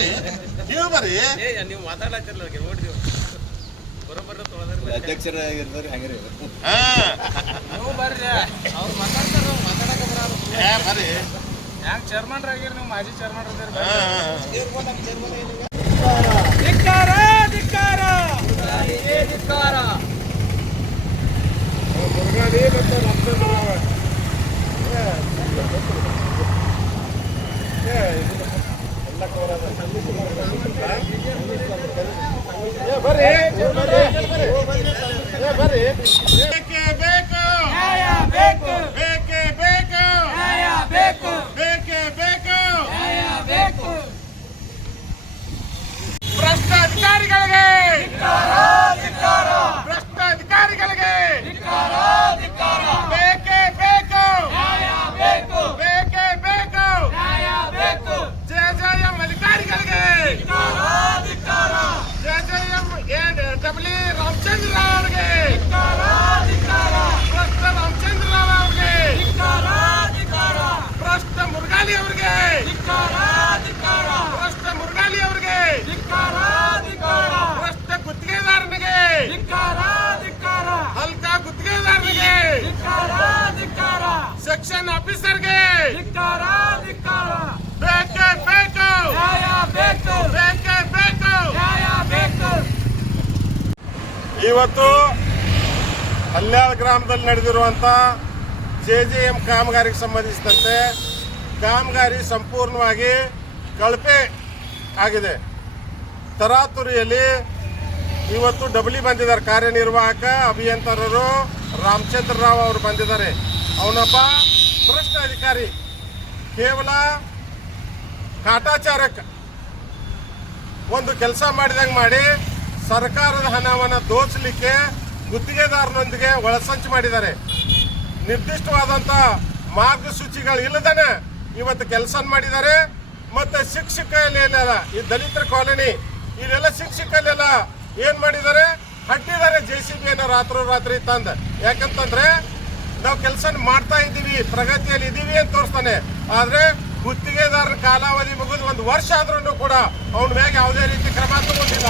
ಏ ನೀವು ಮಾತಾಡತ್ತಿರಲ್ಲ ಅವ್ರಿಗೆ ನೋಡ್ರಿ ಬರೋಬ್ಬರ ತೊಳೆದ್ರೆ ಅಧ್ಯಕ್ಷರ ಇರ್ತಾರೆ ಹಂಗೆ ರೀ ಹಾ. ನೀವು ಬರ್ರಿ ಅವ್ರು ಮಾತಾಡ್ತಾರ ಮಾತಾಡಕ ಬರಲ್ಲ. ಏ, ಬರ್ರಿ ಹ್ಯಾಂಗ ಚೇರ್ಮನ್ ಆಗಿರಿ ನೀವು ಮಾಜಿ ಚೇರ್ಮನ್ ಇದ್ದೀರಿ. ಧಿಕ್ಕಾರ ಧಿಕ್ಕಾರ. ಧಿಕ್ಕಾರ. ಬೇಕೇ ಬೇಕು. ನ್ಯಾಯ ಬೇಕು. ಬೇಕೇ ಬೇಕು. ನ್ಯಾಯ ಬೇಕು. ಬೇಕೇ ಬೇಕು. ನ್ಯಾಯ ಬೇಕು. ಭ್ರಷ್ಟ ಅಧಿಕಾರಿಗಳಿಗೆ ಧಿಕ್ಕಾರ ಧಿಕ್ಕಾರ ಭ್ರಷ್ಟ ಅಧಿಕಾರಿಗಳಿಗೆ ಧಿಕ್ಕಾರ ಧಿಕ್ಕಾರ ಬೇಕೇ ಬೇಕು ನ್ಯಾಯ ಬೇಕು ಬೇಕೇ ಬೇಕು ನ್ಯಾಯ ಬೇಕು ಜೆ ಜೆ ಎಂ ಅಧಿಕಾರಿಗಳಿಗೆ ಧಿಕ್ಕಾರ ಧಿಕ್ಕಾರ J J M N W Ramachandra Rao ಅವರಿಗೆ ಧಿಕ್ಕಾರ ಧಿಕ್ಕಾರ ಭ್ರಷ್ಟ ರಾಮಚಂದ್ರ ರಾವ್ ಅವರಿಗೆ ಧಿಕ್ಕಾರ ಧಿಕ್ಕಾರ ಭ್ರಷ್ಟ ಮುರುಗಾಲಿ ಅವರಿಗೆ ಧಿಕ್ಕಾರ ಧಿಕ್ಕಾರ ಭ್ರಷ್ಟ ಮುರುಗಾಲಿ ಅವರಿಗೆ ಧಿಕ್ಕಾರ ಧಿಕ್ಕಾರ ಭ್ರಷ್ಟ ಗುತ್ತಿಗೆದಾರನಿಗೆ ಧಿಕ್ಕಾರ ಧಿಕ್ಕಾರ ಹಲ್ಕಾ ಗುತ್ತಿಗೆದಾರನಿಗೆ ಧಿಕ್ಕಾರ ಧಿಕ್ಕಾರ ಸೆಕ್ಷನ್ ಆಫೀಸರ್ಗೆ ಧಿಕ್ಕಾರ ಧಿಕ್ಕಾರ. ಬೇಕೇ ಬೇಕು. ನ್ಯಾಯ ಬೇಕು. ಬೇಕೇ ಬೇಕು. ನ್ಯಾಯ ಬೇಕು. ಇವತ್ತು ಹಲ್ಯಾಳ ಗ್ರಾಮದಲ್ಲಿ ನಡೆದಿರುವಂಥ ಜೆ ಜೆ ಎಂ ಕಾಮಗಾರಿಗೆ ಸಂಬಂಧಿಸಿದಂತೆ ಕಾಮಗಾರಿ ಸಂಪೂರ್ಣವಾಗಿ ಕಳಪೆ ಆಗಿದೆ. ತರಾತುರಿಯಲ್ಲಿ ಇವತ್ತು ಡಬ್ಲಿ ಬಂದಿದ್ದಾರೆ ಕಾರ್ಯನಿರ್ವಾಹಕ ಅಭಿಯಂತರರು ರಾಮಚಂದ್ರ ರಾವ್ ಅವರು ಬಂದಿದ್ದಾರೆ. ಅವನೊಬ್ಬ ಭ್ರಷ್ಟ ಅಧಿಕಾರಿ ಕೇವಲ ಕಾಟಾಚಾರಕ್ಕೆ ಒಂದು ಕೆಲಸ ಮಾಡಿದಂಗೆ ಮಾಡಿ ಸರ್ಕಾರದ ಹಣವನ್ನು ದೋಚಲಿಕ್ಕೆ ಗುತ್ತಿಗೆದಾರನೊಂದಿಗೆ ಒಳಸಂಚು ಮಾಡಿದ್ದಾರೆ. ನಿರ್ದಿಷ್ಟವಾದಂಥ ಮಾರ್ಗಸೂಚಿಗಳು ಇಲ್ಲದನೆ ಇವತ್ತು ಕೆಲಸ ಮಾಡಿದ್ದಾರೆ. ಮತ್ತೆ ಶಿಕ್ಷಕ ಈ ದಲಿತರ ಕಾಲೋನಿ, ಇಲ್ಲೆಲ್ಲ ಶಿಕ್ಷಕಲ್ಲೆಲ್ಲ ಏನು ಮಾಡಿದ್ದಾರೆ? ಹಟ್ಟಿದ್ದಾರೆ ಜೆ ಸಿ ಬಿಯನ್ನು ರಾತ್ರೋರಾತ್ರಿ ತಂದ. ಯಾಕಂತಂದ್ರೆ ನಾವು ಕೆಲಸ ಮಾಡ್ತಾ ಇದ್ದೀವಿ, ಪ್ರಗತಿಯಲ್ಲಿ ಇದ್ದೀವಿ ಅಂತ ತೋರಿಸ್ತಾನೆ. ಆದ್ರೆ ಗುತ್ತಿಗೆದಾರರ ಕಾಲಾವಧಿ ಮುಗಿದು ಒಂದು ವರ್ಷ ಆದ್ರೂ ಕೂಡ ಅವನ ಮ್ಯಾಗ ಯಾವುದೇ ರೀತಿ ಕ್ರಮ ತಗೊಂಡಿಲ್ಲ.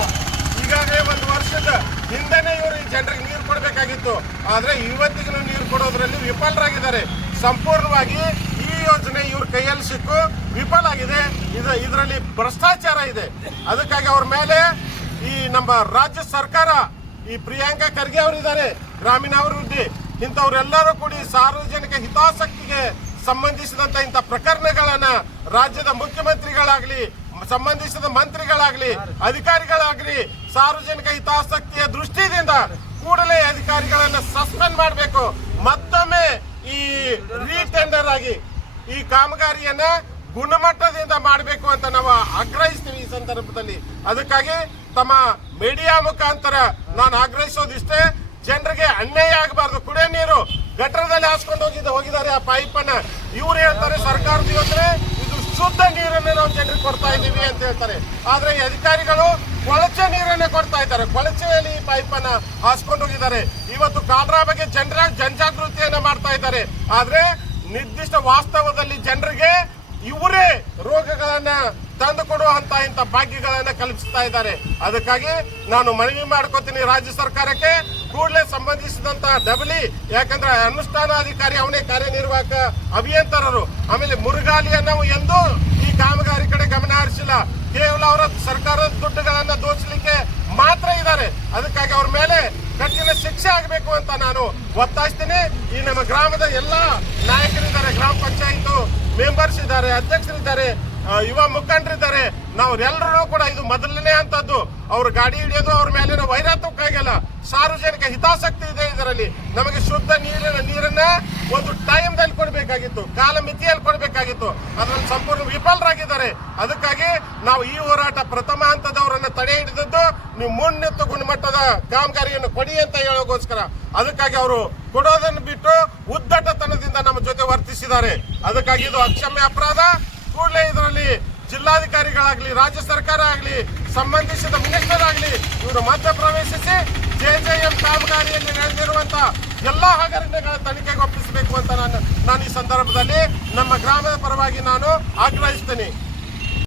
ಈಗಾಗಲೇ ಒಂದು ವರ್ಷದ ಹಿಂದೆನೇ ಇವರು ಈ ಜನರಿಗೆ ನೀರು ಕೊಡಬೇಕಾಗಿತ್ತು. ಆದ್ರೆ ಇವತ್ತಿಗೂ ನೀರು ಕೊಡೋದ್ರಲ್ಲಿ ವಿಫಲರಾಗಿದ್ದಾರೆ. ಸಂಪೂರ್ಣವಾಗಿ ಈ ಯೋಜನೆ ಇವ್ರ ಕೈಯಲ್ಲಿ ಸಿಕ್ಕು, ವಿಫಲ ಆಗಿದೆ. ಇದು ಇದರಲ್ಲಿ ಭ್ರಷ್ಟಾಚಾರ ಇದೆ. ಅದಕ್ಕಾಗಿ ಅವ್ರ ಮೇಲೆ ಈ ನಮ್ಮ ರಾಜ್ಯ ಸರ್ಕಾರ, ಈ ಪ್ರಿಯಾಂಕಾ ಖರ್ಗೆ ಅವರಿದ್ದಾರೆ, ಗ್ರಾಮೀಣಾಭಿವೃದ್ಧಿ ಇಂಥವ್ರೆಲ್ಲರೂ ಕೂಡಿ ಸಾರ್ವಜನಿಕ ಹಿತಾಸಕ್ತಿಗೆ ಸಂಬಂಧಿಸಿದಂತ ಇಂಥ ಪ್ರಕರಣಗಳನ್ನ ರಾಜ್ಯದ ಮುಖ್ಯಮಂತ್ರಿಗಳಾಗ್ಲಿ, ಸಂಬಂಧಿಸಿದ ಮಂತ್ರಿಗಳಾಗ್ಲಿ, ಅಧಿಕಾರಿಗಳಾಗ್ಲಿ ಸಾರ್ವಜನಿಕ ಹಿತಾಸಕ್ತಿಯ ದೃಷ್ಟಿಯಿಂದ ಕೂಡಲೇ ಅಧಿಕಾರಿಗಳನ್ನ ಸಸ್ಪೆಂಡ್ ಮಾಡಬೇಕು. ಮತ್ತೊಮ್ಮೆ ಈ ರೀಟೆಂಡರ್ ಆಗಿ ಈ ಕಾಮಗಾರಿಯನ್ನ ಗುಣಮಟ್ಟದಿಂದ ಮಾಡಬೇಕು ಅಂತ ನಾವು ಆಗ್ರಹಿಸ್ತೀವಿ ಈ ಸಂದರ್ಭದಲ್ಲಿ. ಅದಕ್ಕಾಗಿ ತಮ್ಮ ಮೀಡಿಯಾ ಮುಖಾಂತರ ನಾನು ಆಗ್ರಹಿಸೋದಿಷ್ಟೇ ಜನರಿಗೆ ಅನ್ಯಾಯ ಆಗಬಾರ್ದು. ಕುಡಿಯೋ ನೀರು ಗಟ್ಟರದಲ್ಲಿ ಹಾಸ್ಕೊಂಡು ಹೋಗಿದ್ದ ಹೋಗಿದ್ದಾರೆ ಆ ಪೈಪ್ ಅನ್ನ ಇವ್ರು ಹೇಳ್ತಾರೆ, ಸರ್ಕಾರದ ಯೋಜನೆ, ಇದು ಶುದ್ಧ ನೀರನ್ನೇ ನಾವು ಜನರಿಗೆ ಕೊಡ್ತಾ ಇದ್ದೀವಿ ಅಂತ ಹೇಳ್ತಾರೆ. ಆದ್ರೆ ಅಧಿಕಾರಿಗಳು ಕೊಳಚೆ ನೀರನ್ನೇ ಕೊಡ್ತಾ ಇದ್ದಾರೆ. ಕೊಳಚೆಯಲ್ಲಿ ಈ ಪೈಪ್ ಅನ್ನ ಹಾಸ್ಕೊಂಡು ಹೋಗಿದ್ದಾರೆ. ಇವತ್ತು ಕಾಲರ ಬಗ್ಗೆ ಜನರ ಜನಜಾಗೃತಿಯನ್ನ ಮಾಡ್ತಾ ಇದ್ದಾರೆ. ಆದ್ರೆ ನಿರ್ದಿಷ್ಟ ವಾಸ್ತವದಲ್ಲಿ ಜನರಿಗೆ ಇವರೇ ರೋಗಗಳನ್ನ ತಂದು ಕೊಡುವಂತ ಇಂಥ ಭಾಗ್ಯಗಳನ್ನ ಕಲ್ಪಿಸ್ತಾ ಇದ್ದಾರೆ. ಅದಕ್ಕಾಗಿ ನಾನು ಮನವಿ ಮಾಡ್ಕೋತೀನಿ ರಾಜ್ಯ ಸರ್ಕಾರಕ್ಕೆ. ಕೂಡಲೇ ಸಂಬಂಧಿಸಿದಂತ ಡಬಲಿ ಯಾಕಂದ್ರೆ ಅನುಷ್ಠಾನಾಧಿಕಾರಿ ಅವನೇ ಕಾರ್ಯನಿರ್ವಾಹಕ ಅಭಿಯಂತರರು. ಆಮೇಲೆ ಮುರುಗಾಲಿಯ ನಾವು ಎಂದೂ ಈ ಕಾಮಗಾರಿ ಕಡೆ ಗಮನ ಹರಿಸಿಲ್ಲ. ಕೇವಲ ಅವರ ಸರ್ಕಾರದ ದುಡ್ಡುಗಳನ್ನ ದೋಚಲಿಕ್ಕೆ ಮಾತ್ರ ಇದ್ದಾರೆ. ಅದಕ್ಕಾಗಿ ಅವ್ರ ಮೇಲೆ ಕಠಿಣ ಶಿಕ್ಷೆ ಆಗಬೇಕು ಅಂತ ನಾನು ಒತ್ತಾಯಿಸ್ತೀನಿ. ಈ ನಮ್ಮ ಗ್ರಾಮದ ಎಲ್ಲಾ ನಾಯಕರಿದ್ದಾರೆ, ಗ್ರಾಮ ಪಂಚಾಯತ್ ಮೆಂಬರ್ಸ್ ಇದ್ದಾರೆ, ಅಧ್ಯಕ್ಷರಿದ್ದಾರೆ. ಯುವ ಮುಖಂಡರಿದ್ದಾರೆ. ನಾವ್ರೆಲ್ಲರೂ ಕೂಡ ಇದು ಮೊದಲನೇ ಅಂತದ್ದು. ಅವ್ರ ಗಾಡಿ ಹಿಡಿಯೋದು, ಅವ್ರ ಮೇಲಿನ ವೈರತ್ವಕ್ಕಾಗಲ್ಲ ಸಾರ್ವಜನಿಕ ಹಿತಾಸಕ್ತಿ ಇದೆ ಇದರಲ್ಲಿ. ನಮಗೆ ಶುದ್ಧ ನೀರಿನ ನೀರನ್ನ ಒಂದು ಟೈಮ್ ದಲ್ಲಿ ಕೊಡಬೇಕಾಗಿತ್ತು. ಕಾಲ ಮಿತಿಯಲ್ಲಿ ಕೊಡಬೇಕಾಗಿತ್ತು. ಅದರಲ್ಲಿ ಸಂಪೂರ್ಣ ವಿಫಲರಾಗಿದ್ದಾರೆ. ಅದಕ್ಕಾಗಿ ನಾವು ಈ ಹೋರಾಟ ಪ್ರಥಮ ಹಂತದವರನ್ನ ತಡೆ ಹಿಡಿದದ್ದು ನೀವು ಮುನ್ನೆತ್ತು ಗುಣಮಟ್ಟದ ಕಾಮಗಾರಿಯನ್ನು ಕೊಡಿ ಅಂತ ಹೇಳೋಗೋಸ್ಕರ. ಅದಕ್ಕಾಗಿ ಅವರು ಕೊಡೋದನ್ನು ಬಿಟ್ಟು ಉದ್ದಟತನದಿಂದ ನಮ್ಮ ಜೊತೆ ವರ್ತಿಸಿದ್ದಾರೆ. ಅದಕ್ಕಾಗಿ ಇದು ಅಕ್ಷಮ್ಯ ಅಪರಾಧ. ಕೂಡಲೇ ಇದರಲ್ಲಿ ಜಿಲ್ಲಾಧಿಕಾರಿಗಳಾಗ್ಲಿ, ರಾಜ್ಯ ಸರ್ಕಾರ ಆಗಲಿ, ಸಂಬಂಧಿಸಿದ ಮಿನಿಸ್ಟರ್ ಆಗಲಿ ಇವರು ಮಧ್ಯ ಪ್ರವೇಶಿಸಿ ಜೆ ಜೆ ಎಂ ಕಾಮಗಾರಿಯಲ್ಲಿ ನಡೆದಿರುವಂತಹ ಎಲ್ಲಾ ಹಗರಣಗಳ ತನಿಖೆಗೆ ಒಪ್ಪಿಸಬೇಕು ಅಂತ ನಾನು ನಾನು ಈ ಸಂದರ್ಭದಲ್ಲಿ ನಮ್ಮ ಗ್ರಾಮದ ಪರವಾಗಿ ನಾನು ಆಗ್ರಹಿಸ್ತೇನೆ.